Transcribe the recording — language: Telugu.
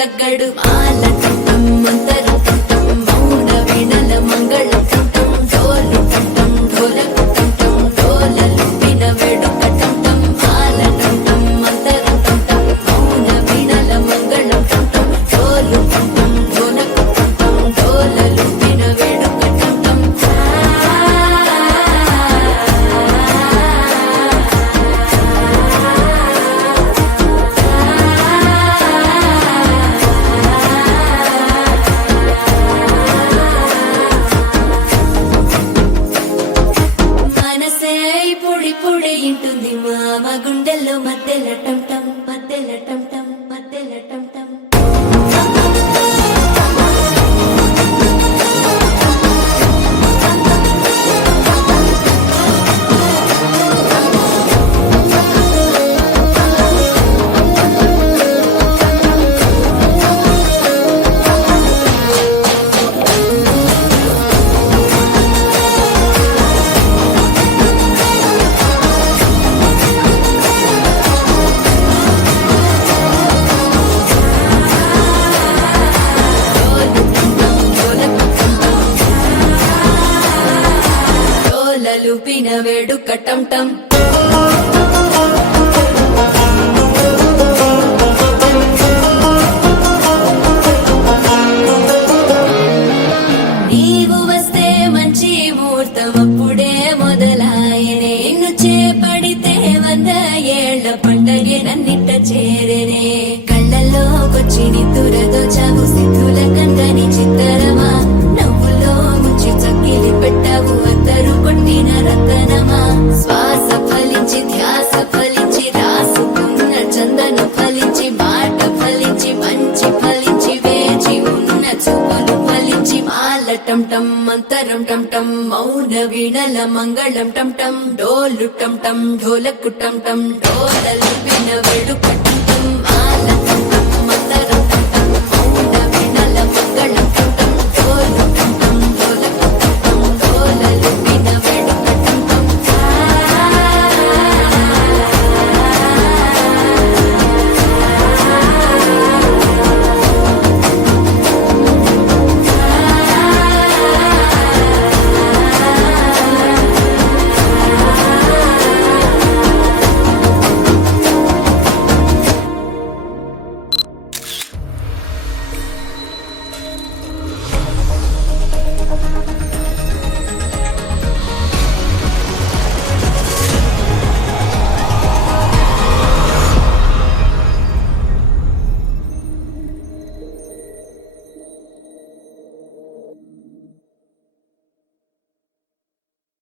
తగ్గడు మాల టం మంతరం టం మౌన వీణల మంగళం టం డోలు టం ఢోలకు టం డోలలు విన వేడుక టం మాల టం మంతరం టం మౌన వీణల మంగళం టం డోలు టం ఢోలకు టం డోలలు విన వేడుక టం మనసే పొడి పొడి ఇంటుంది మామ గుండెల్లో మధ్యల టం టం మధ్యల టం టం మధ్యల టం టం లూపిన వేడుక టం టం నీవు వస్తే మంచి ముహూర్తం అప్పుడే మొదలాయనే నిన్ను చేపడితే 100 ఏళ్ల పండగే నన్నిట్ట చేరేనే కళ్ళల్లోకొచ్చి నిద్దురదోచావు సిద్ధుల కందని చిత్తరమా నవ్వులో ముంచి చక్కిలి పెట్టావు అందరూ కొట్టిన రతనమా శ్వాస ఫలించి ధ్యాస ఫలించి రాసుకున్న చందను ఫలించి మాట ఫలించి మంచి ఫలించి వేచి ఉన్న చూపులు ఫలించి మాల టం టం మంతరం టం టం మౌన వీణల మంగళం టం టం డోలు టం టం ఢోలకు టం టం డోలలు విన వేడుక